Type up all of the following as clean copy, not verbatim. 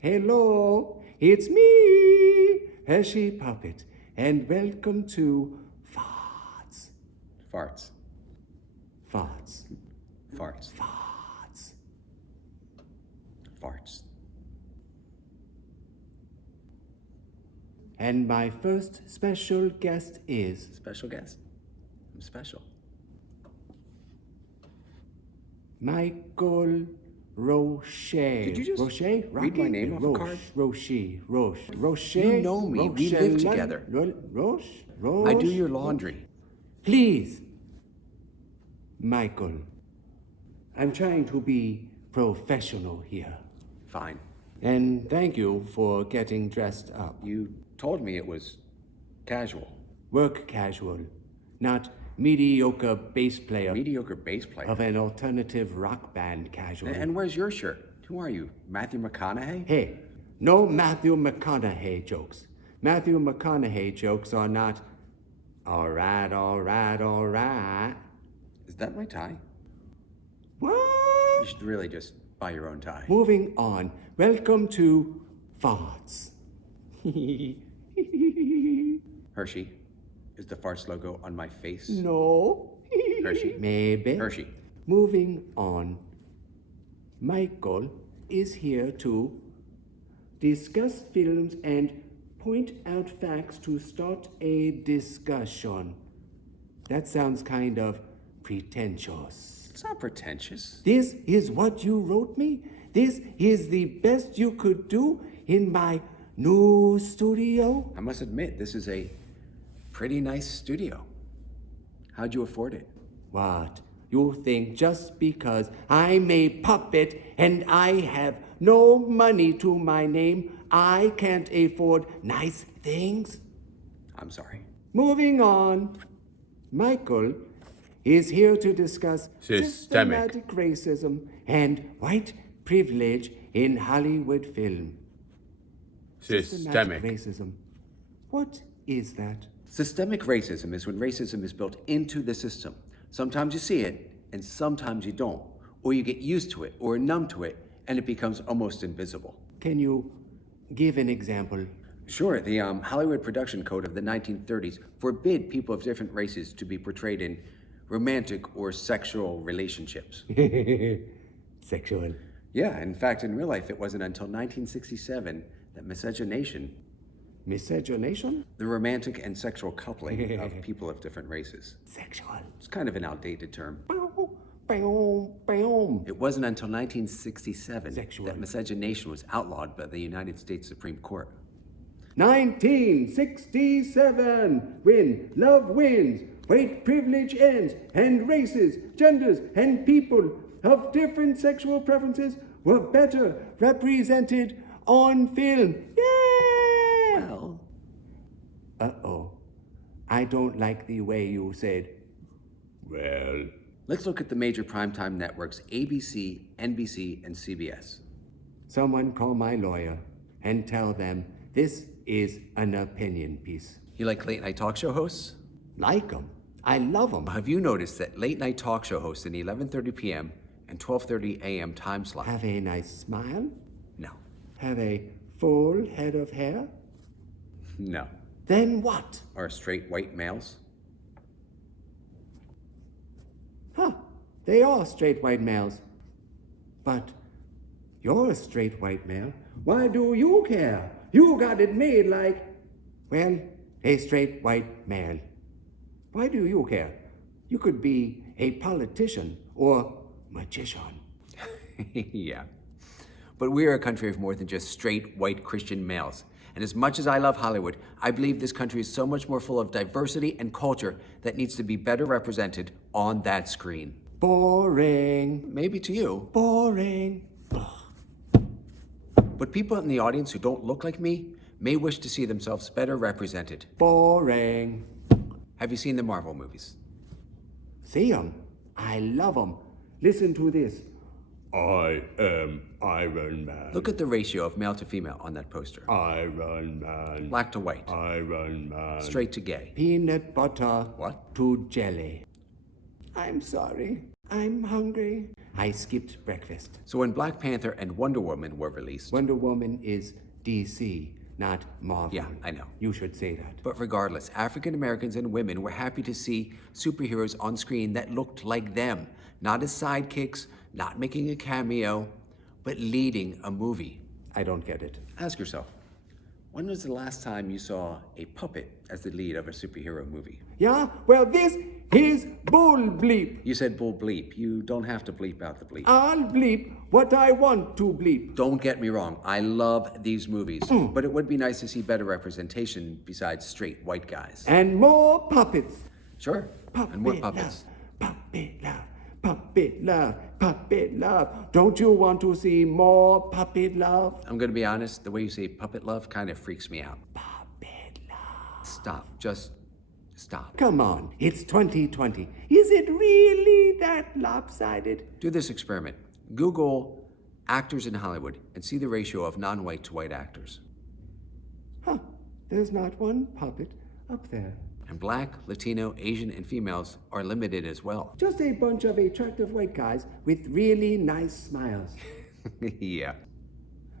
Hello, it's me, Hershey Puppet, and welcome to Farts. Farts. Farts. Farts. Farts. Farts. And my first special guest is... Special guest? I'm special. Michael Roche. Did you just Roche? read my name off a card? Roche. You know me. We live together. Roche. I do your laundry. Please, Michael. I'm trying to be professional here. Fine. And thank you for getting dressed up. You told me it was casual. Work casual, not mediocre bass player Mediocre bass player. of an alternative rock band casual. And where's your shirt? Who are you? Matthew McConaughey? Hey, no Matthew McConaughey jokes. Matthew McConaughey jokes are not, all right. Is that my tie? What? You should really just buy your own tie. Moving on. Welcome to Farts. Hershey. Is the farts logo on my face? No. Hershey. Maybe. Hershey. Moving on. Michael is here to discuss films and point out facts to start a discussion. That sounds kind of pretentious. It's not pretentious. This is what you wrote me? This is the best you could do in my new studio? I must admit, this is a pretty nice studio. How'd you afford it? What? You think just because I'm a puppet and I have no money to my name, I can't afford nice things? I'm sorry. Moving on. Michael is here to discuss Systemic systematic racism and white privilege in Hollywood film. Systematic racism. What is that? Systemic racism is when racism is built into the system. Sometimes you see it, and sometimes you don't. Or you get used to it, or numb to it, and it becomes almost invisible. Can you give an example? Sure, the Hollywood Production Code of the 1930s forbid people of different races to be portrayed in romantic or sexual relationships. Sexual. Yeah, in fact, in real life, it wasn't until 1967 that miscegenation, Miscegenation? the romantic and sexual coupling of people of different races. Sexual. It's kind of an outdated term. Boom. It wasn't until 1967 Sexual. that miscegenation was outlawed by the United States Supreme Court. 1967, when love wins, white privilege ends, and races, genders, and people of different sexual preferences were better represented on film. Yeah! Well, Uh-oh. I don't like the way you said, well. let's look at the major primetime networks ABC, NBC, and CBS. Someone call my lawyer and tell them this is an opinion piece. You like late night talk show hosts? Like them. I love them. Have you noticed that late night talk show hosts in the 11:30 p.m. and 12:30 a.m. time slot? Have a nice smile? No. Have a full head of hair? No. Then what? Are straight white males? Huh, they are straight white males. But you're a straight white male. Why do you care? You got it made like, well, a straight white male. Why do you care? You could be a politician or magician. Yeah. But we are a country of more than just straight white Christian males. And as much as I love Hollywood, I believe this country is so much more full of diversity and culture that needs to be better represented on that screen. Boring. Maybe to you. Boring. But people in the audience who don't look like me may wish to see themselves better represented. Boring. Have you seen the Marvel movies? See 'em. I love 'em. Listen to this. I am Iron Man. Look at the ratio of male to female on that poster. Iron Man. Black to white. Iron Man. Straight to gay. Peanut butter What? to jelly. I'm sorry. I'm hungry. I skipped breakfast. So when Black Panther and Wonder Woman were released, Wonder Woman is DC, not Marvel. Yeah, I know. You should say that. but regardless, African Americans and women were happy to see superheroes on screen that looked like them, not as sidekicks, not making a cameo, but leading a movie. I don't get it. Ask yourself, when was the last time you saw a puppet as the lead of a superhero movie? Yeah? Well, this is bull bleep. You said bull bleep. You don't have to bleep out the bleep. I'll bleep what I want to bleep. Don't get me wrong, I love these movies, but it would be nice to see better representation besides straight white guys. And more puppets. Sure, Puppet and more puppets. love, puppet love, puppet love, puppet love. Don't you want to see more puppet love? I'm gonna be honest, the way you say puppet love kind of freaks me out. Puppet love. Stop, just stop. Come on, it's 2020. Is it really that lopsided? Do this experiment. Google actors in Hollywood and see the ratio of non-white to white actors. Huh, there's not one puppet up there. And Black, Latino, Asian, and females are limited as well. Just a bunch of attractive white guys with really nice smiles. Yeah.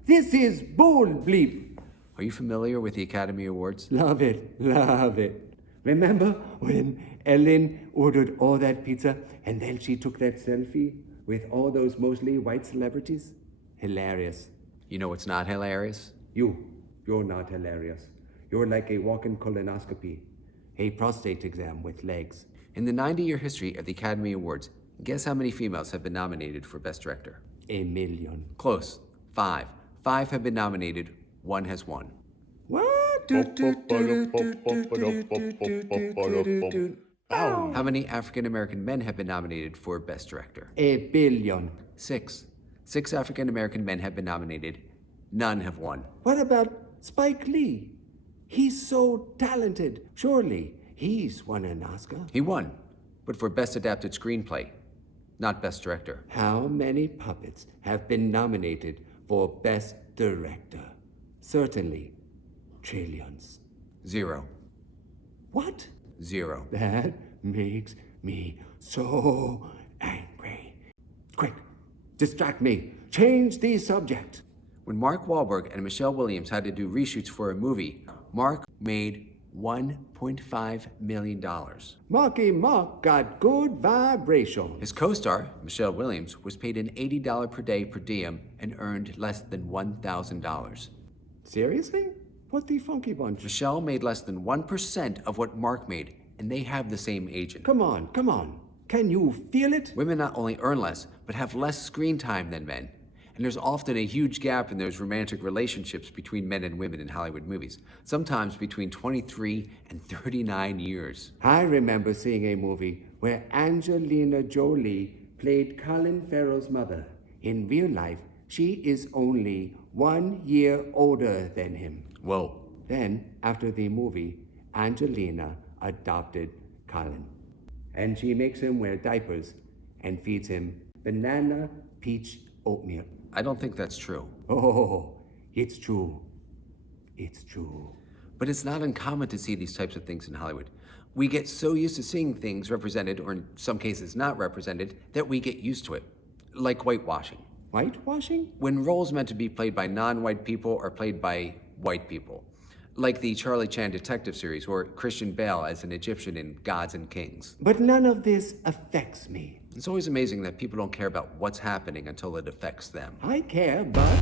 This is bull bleep. Are you familiar with the Academy Awards? Love it, love it. Remember when Ellen ordered all that pizza and then she took that selfie with all those mostly white celebrities? Hilarious. You know what's not hilarious? You're not hilarious. You're like a walking colonoscopy, a prostate exam with legs. In the 90-year history of the Academy Awards, guess how many females have been nominated for Best Director? 1 million. Close. 5. 5 have been nominated. 1 has won. What? How many African American men have been nominated for Best Director? 1 billion. 6. 6 African American men have been nominated. None have won. What about Spike Lee? He's so talented. Surely he's won an Oscar. He won, but for Best Adapted Screenplay, not Best Director. How many puppets have been nominated for Best Director? Certainly, trillions. 0. What? 0. That makes me so angry. Quick, distract me. Change the subject. When Mark Wahlberg and Michelle Williams had to do reshoots for a movie, Mark made $1.5 million. Marky Mark got good vibration. His co-star, Michelle Williams, was paid an $80 per day per diem and earned less than $1,000. Seriously? What the funky bunch? Michelle made less than 1% of what Mark made, and they have the same agent. Come on, come on. Can you feel it? Women not only earn less, but have less screen time than men. And there's often a huge gap in those romantic relationships between men and women in Hollywood movies, sometimes between 23 and 39 years. I remember seeing a movie where Angelina Jolie played Colin Farrell's mother. In real life, she is only 1 year older than him. Whoa. Then, after the movie, Angelina adopted Colin. And she makes him wear diapers and feeds him banana peach oatmeal. I don't think that's true. Oh, it's true. It's true. But it's not uncommon to see these types of things in Hollywood. We get so used to seeing things represented, or in some cases not represented, that we get used to it. Like whitewashing. Whitewashing? When roles meant to be played by non-white people are played by white people. Like the Charlie Chan detective series, or Christian Bale as an Egyptian in Gods and Kings. But none of this affects me. It's always amazing that people don't care about what's happening until it affects them. I care, but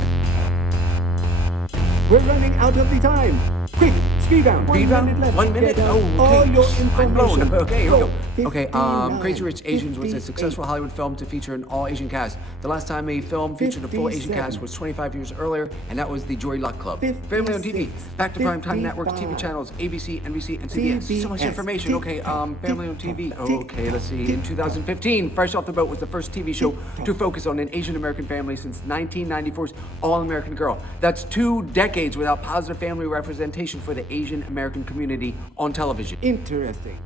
we're running out of the time. Quick, speed round. Speed round? 1 minute left. 1 minute? Get Oh, down all okay. your I'm blown. information. Okay, here we go. Go. Okay, 59, Crazy Rich Asians was a 58. successful Hollywood film to feature an all-Asian cast. The last time a film featured a full Asian 57. cast was 25 years earlier, and that was the Joy Luck Club. Family on TV, 56. back to primetime networks, TV 55. channels, ABC, NBC, and CBS. So much CBS. information. Okay, Tick-tock, Family on TV. tick-tock, Okay, let's see. In tick-tock. 2015, Fresh Off the Boat was the first TV show to focus on an Asian American family since 1994's All-American Girl. That's 2 decades without positive family representation for the Asian American community on television. Interesting.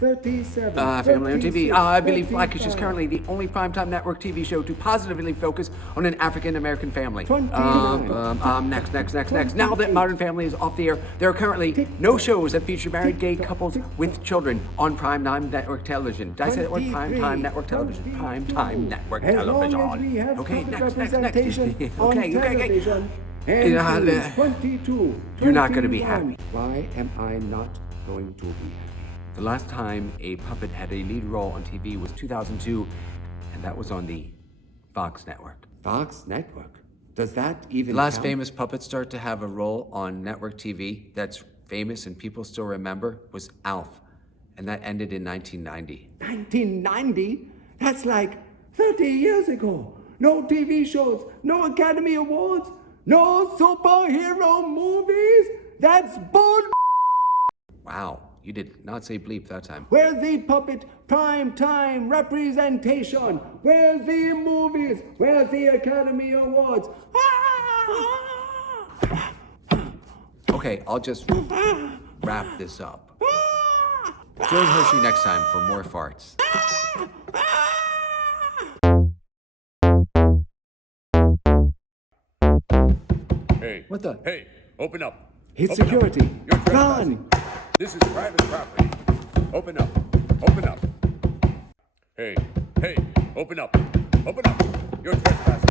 37. Family on TV. 36, I believe Blackish is 35, currently the only primetime network TV show to positively focus on an African-American family. 29. Next. Now that Modern Family is off the air, there are currently no shows that feature married gay couples with children on primetime network television. Did I say that word? Primetime network television. Primetime network As long as we television. have Okay, puppet next. representation on television. And Yeah, 22. You're not gonna be 21. happy. Why am I not going to be happy? The last time a puppet had a lead role on TV was 2002, and that was on the Fox network. Fox Network. Does that even The last count? famous puppet star to have a role on network TV that's famous and people still remember was Alf, and that ended in 1990. 1990? That's like 30 years ago. No TV shows, no Academy Awards, no superhero movies. That's bull. Wow, you did not say bleep that time. Where's the puppet prime time representation? Where's the movies? Where's the Academy Awards? Okay, I'll just wrap this up. Join Hershey next time for more farts. Hey. What the? Hey, open up. It's Open up. security. You're trespassing. Run. This is private property. Open up. Open up. Hey, open up. Open up. You're trespassing.